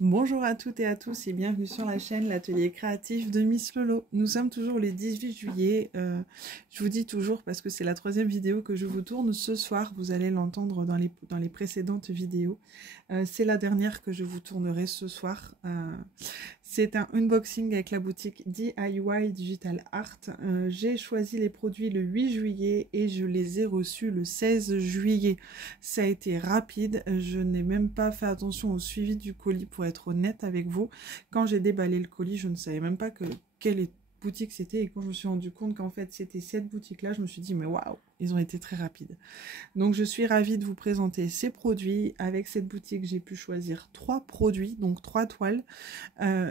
Bonjour à toutes et à tous et bienvenue sur la chaîne L'Atelier Créatif de Miss Lolo. Nous sommes toujours le 18 juillet, je vous dis toujours parce que c'est la troisième vidéo que je vous tourne ce soir, vous allez l'entendre dans les précédentes vidéos. C'est la dernière que je vous tournerai ce soir. C'est un unboxing avec la boutique DIY Digital Art. J'ai choisi les produits le 8 juillet et je les ai reçus le 16 juillet. Ça a été rapide, je n'ai même pas fait attention au suivi du colis pour être honnête avec vous. Quand j'ai déballé le colis, je ne savais même pas quelle boutique c'était et quand je me suis rendu compte qu'en fait c'était cette boutique-là, je me suis dit mais waouh, ils ont été très rapides. Donc je suis ravie de vous présenter ces produits. Avec cette boutique, j'ai pu choisir 3 produits, donc 3 toiles,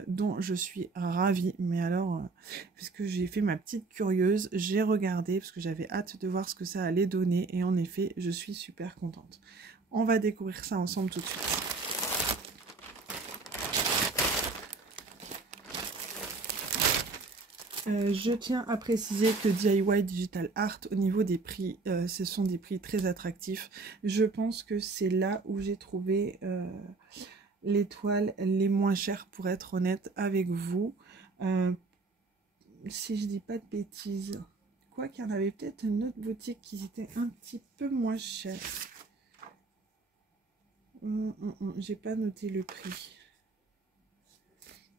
dont je suis ravie. Mais alors, puisque j'ai fait ma petite curieuse, j'ai regardé parce que j'avais hâte de voir ce que ça allait donner et en effet, je suis super contente. On va découvrir ça ensemble tout de suite. Je tiens à préciser que DIY Digital Art, au niveau des prix, ce sont des prix très attractifs. Je pense que c'est là où j'ai trouvé les toiles les moins chères, pour être honnête avec vous. Si je dis pas de bêtises, quoi qu'il y en avait peut-être une autre boutique qui était un petit peu moins chère. J'ai pas noté le prix.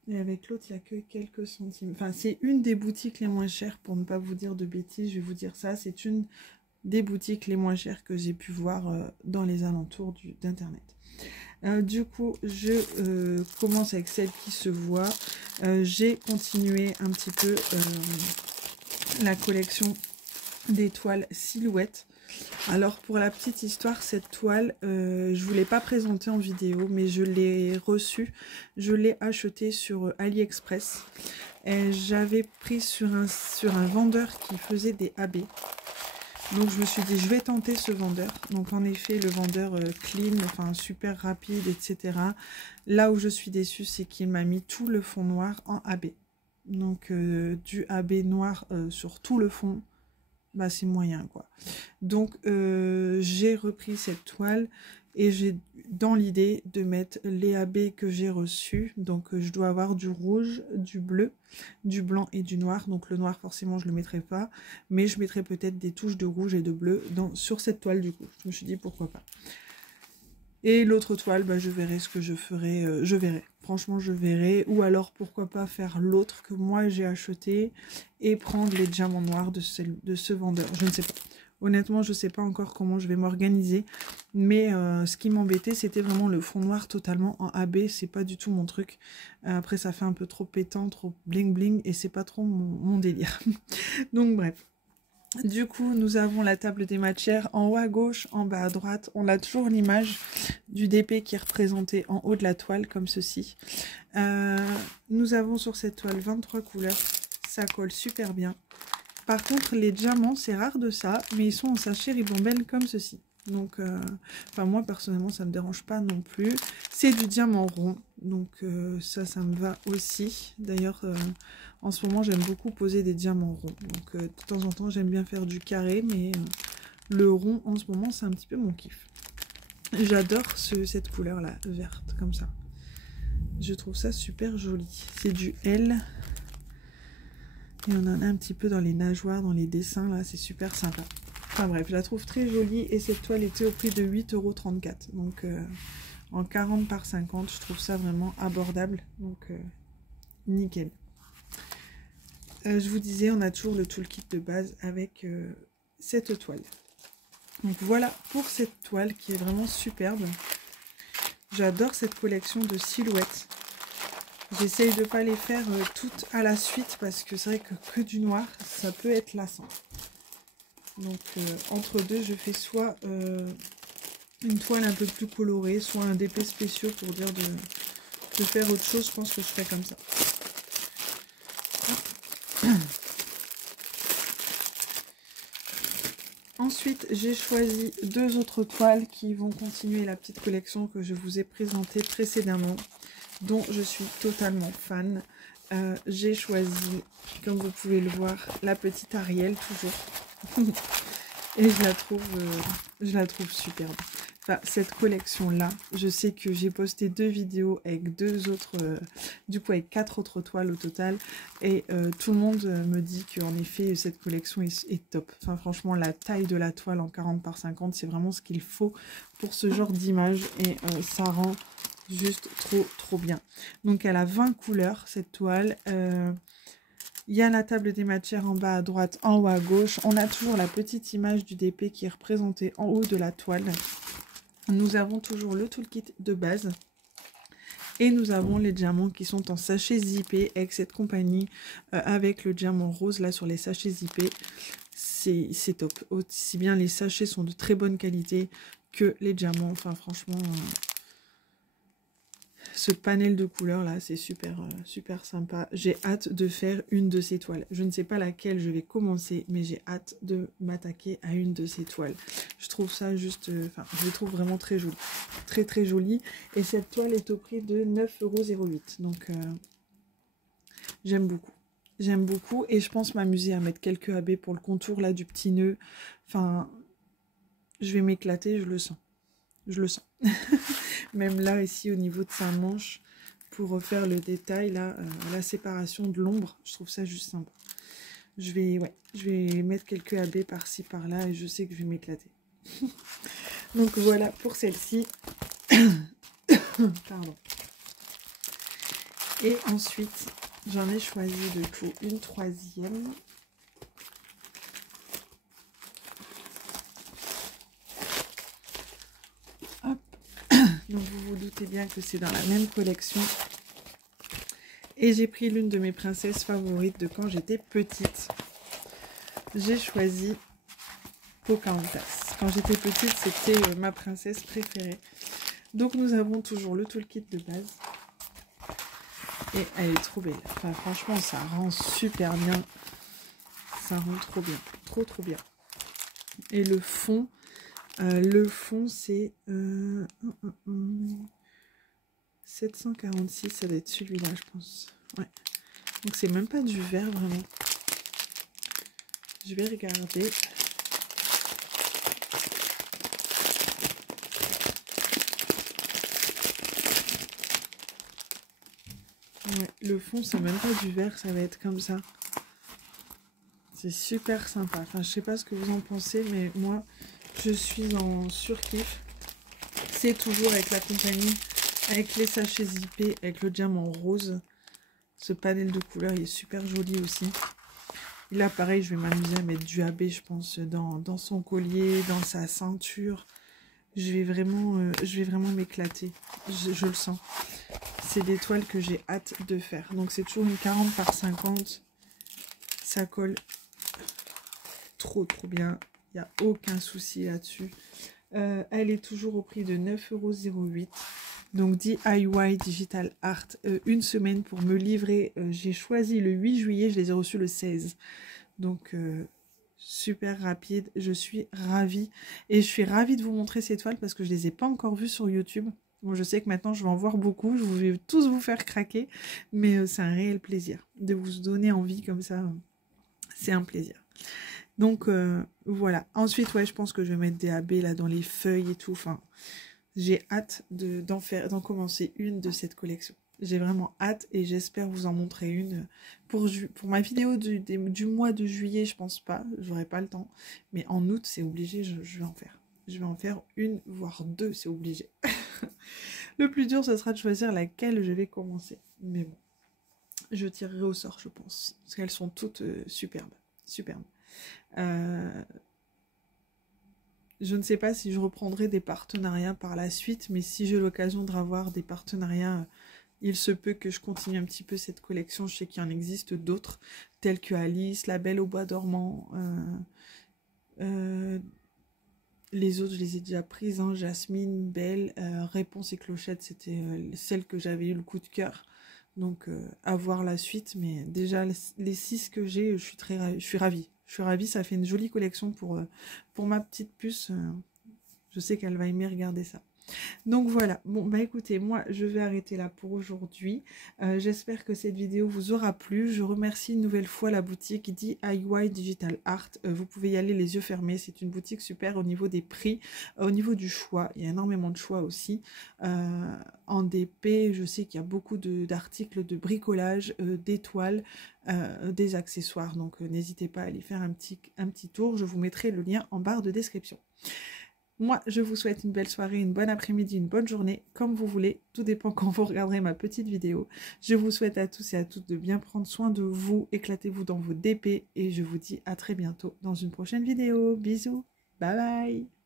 Et avec l'autre, il n'y a que quelques centimes. Enfin, c'est une des boutiques les moins chères, pour ne pas vous dire de bêtises, je vais vous dire ça. C'est une des boutiques les moins chères que j'ai pu voir dans les alentours d'Internet. Du coup, je commence avec celle qui se voit. J'ai continué un petit peu la collection des toiles silhouettes. Alors pour la petite histoire, cette toile, je ne vous l'ai pas présentée en vidéo, mais je l'ai reçue, je l'ai achetée sur AliExpress. J'avais pris sur un vendeur qui faisait des AB. Donc je me suis dit, je vais tenter ce vendeur. Donc en effet, le vendeur clean, enfin super rapide, etc. Là où je suis déçue, c'est qu'il m'a mis tout le fond noir en AB. Donc du AB noir sur tout le fond. Bah c'est moyen quoi. Donc j'ai repris cette toile et j'ai dans l'idée de mettre les AB que j'ai reçus. Donc je dois avoir du rouge, du bleu, du blanc et du noir. Donc le noir forcément je le mettrai pas, mais je mettrai peut-être des touches de rouge et de bleu sur cette toile du coup. Je me suis dit pourquoi pas. Et l'autre toile, bah, je verrai ce que je ferai. Je verrai. Franchement, je verrai. Ou alors, pourquoi pas faire l'autre que moi j'ai acheté et prendre les diamants noirs de ce vendeur. Je ne sais pas. Honnêtement, je ne sais pas encore comment je vais m'organiser. Mais ce qui m'embêtait, c'était vraiment le fond noir totalement en AB. C'est pas du tout mon truc. Après, ça fait un peu trop pétant, trop bling bling. Et c'est pas trop mon délire. Donc, bref. Du coup, nous avons la table des matières en haut à gauche, en bas à droite. On a toujours l'image du DP qui est représenté en haut de la toile, comme ceci. Nous avons sur cette toile 23 couleurs. Ça colle super bien. Par contre, les diamants, c'est rare de ça, mais ils sont en sachet ribambelle comme ceci. Donc, enfin moi, personnellement, ça ne me dérange pas non plus. C'est du diamant rond, donc ça me va aussi. D'ailleurs, en ce moment, j'aime beaucoup poser des diamants ronds. Donc, de temps en temps, j'aime bien faire du carré, mais le rond, en ce moment, c'est un petit peu mon kiff. J'adore cette couleur-là, verte, comme ça. Je trouve ça super joli. C'est du L. Et on en a un petit peu dans les nageoires, dans les dessins, là, c'est super sympa. Enfin bref, je la trouve très jolie et cette toile était au prix de 8,34 €. Donc en 40 par 50, je trouve ça vraiment abordable. Donc nickel. Je vous disais, on a toujours le toolkit de base avec cette toile. Donc voilà pour cette toile qui est vraiment superbe. J'adore cette collection de silhouettes. J'essaye de ne pas les faire toutes à la suite parce que c'est vrai que du noir, ça peut être lassant. Donc entre deux, je fais soit une toile un peu plus colorée, soit un DP spéciaux pour dire de faire autre chose. Je pense que je ferai comme ça. Ensuite, j'ai choisi 2 autres toiles qui vont continuer la petite collection que je vous ai présentée précédemment, dont je suis totalement fan. J'ai choisi, comme vous pouvez le voir, la petite Ariel, toujours. Et je la trouve superbe. Enfin, cette collection-là, je sais que j'ai posté 2 vidéos avec 2 autres, du coup avec 4 autres toiles au total. Et tout le monde me dit qu'en effet, cette collection est top. Enfin, franchement, la taille de la toile en 40 par 50, c'est vraiment ce qu'il faut pour ce genre d'image. Et ça rend juste trop bien. Donc, elle a 20 couleurs, cette toile. Il y a la table des matières en bas à droite, en haut à gauche. On a toujours la petite image du DP qui est représentée en haut de la toile. Nous avons toujours le toolkit de base. Et nous avons les diamants qui sont en sachet zippé avec cette compagnie, avec le diamant rose là sur les sachets zippés. C'est top. Aussi bien les sachets sont de très bonne qualité que les diamants. Enfin franchement... ce panel de couleurs là, c'est super, super sympa. J'ai hâte de faire une de ces toiles. Je ne sais pas laquelle je vais commencer, mais j'ai hâte de m'attaquer à une de ces toiles. Je trouve ça juste, enfin, je les trouve vraiment très jolies. Très jolie. Et cette toile est au prix de 9,08 €. Donc, j'aime beaucoup. J'aime beaucoup et je pense m'amuser à mettre quelques AB pour le contour là du petit nœud. Enfin, je vais m'éclater, je le sens. Je le sens. Même là, ici, au niveau de sa manche, pour refaire le détail, là, la séparation de l'ombre, je trouve ça juste sympa. Je vais mettre quelques AB par-ci, par-là, et je sais que je vais m'éclater. Donc voilà pour celle-ci. Pardon. Et ensuite, j'en ai choisi de coup une troisième. Donc vous vous doutez bien que c'est dans la même collection. Et j'ai pris l'une de mes princesses favorites de quand j'étais petite. J'ai choisi Pocahontas. Quand j'étais petite, c'était ma princesse préférée. Donc nous avons toujours le toolkit de base. Et elle est trop belle. Enfin franchement, ça rend super bien. Ça rend trop bien. Trop bien. Et le fond c'est... 746, ça doit être celui-là, je pense. Ouais. Donc, c'est même pas du vert, vraiment. Je vais regarder. Ouais, le fond, c'est même pas du vert, ça va être comme ça. C'est super sympa. Enfin, je sais pas ce que vous en pensez, mais moi, je suis en surkiff. C'est toujours avec la compagnie, avec les sachets zippés, avec le diamant rose. Ce panel de couleurs, il est super joli aussi. Et là, pareil, je vais m'amuser à mettre du AB, je pense, dans son collier, dans sa ceinture. Je vais vraiment m'éclater. Je le sens. C'est des toiles que j'ai hâte de faire. Donc, c'est toujours une 40 par 50. Ça colle trop bien. Il n'y a aucun souci là-dessus. Elle est toujours au prix de 9,08 €. Donc DIY Digital Art, une semaine pour me livrer. J'ai choisi le 8 juillet, je les ai reçus le 16. Donc super rapide, je suis ravie. Et je suis ravie de vous montrer ces toiles parce que je ne les ai pas encore vues sur YouTube. Bon, je sais que maintenant je vais en voir beaucoup, je vais tous vous faire craquer. Mais c'est un réel plaisir de vous donner envie comme ça. C'est un plaisir. Donc voilà. Ensuite, ouais, je pense que je vais mettre des AB là dans les feuilles et tout. Enfin, j'ai hâte d'en commencer une de cette collection. J'ai vraiment hâte et j'espère vous en montrer une pour ma vidéo du mois de juillet. Je pense pas, j'aurai pas le temps. Mais en août, c'est obligé, je vais en faire. Je vais en faire une, voire deux, c'est obligé. Le plus dur, ce sera de choisir laquelle je vais commencer. Mais bon, je tirerai au sort, je pense. Parce qu'elles sont toutes superbes. Superbes. Je ne sais pas si je reprendrai des partenariats par la suite, mais si j'ai l'occasion de revoir des partenariats, il se peut que je continue un petit peu cette collection. Je sais qu'il y en existe d'autres, tels que Alice, La Belle au Bois dormant. Les autres, je les ai déjà prises. Hein. Jasmine, Belle, Réponse et Clochette, c'était celle que j'avais eu le coup de cœur. Donc, à voir la suite. Mais déjà, les 6 que j'ai, je suis ravie. Je suis ravie, ça fait une jolie collection pour ma petite puce. Je sais qu'elle va aimer regarder ça. Donc voilà, bon bah écoutez, moi je vais arrêter là pour aujourd'hui. J'espère que cette vidéo vous aura plu. Je remercie une nouvelle fois la boutique DIY Digital Art. Vous pouvez y aller les yeux fermés, c'est une boutique super au niveau des prix, au niveau du choix. Il y a énormément de choix aussi. En DP, je sais qu'il y a beaucoup d'articles de bricolage, d'étoiles, des accessoires. Donc n'hésitez pas à aller faire un petit tour. Je vous mettrai le lien en barre de description. Moi, je vous souhaite une belle soirée, une bonne après-midi, une bonne journée, comme vous voulez. Tout dépend quand vous regarderez ma petite vidéo. Je vous souhaite à tous et à toutes de bien prendre soin de vous. Éclatez-vous dans vos DP et je vous dis à très bientôt dans une prochaine vidéo. Bisous, bye bye.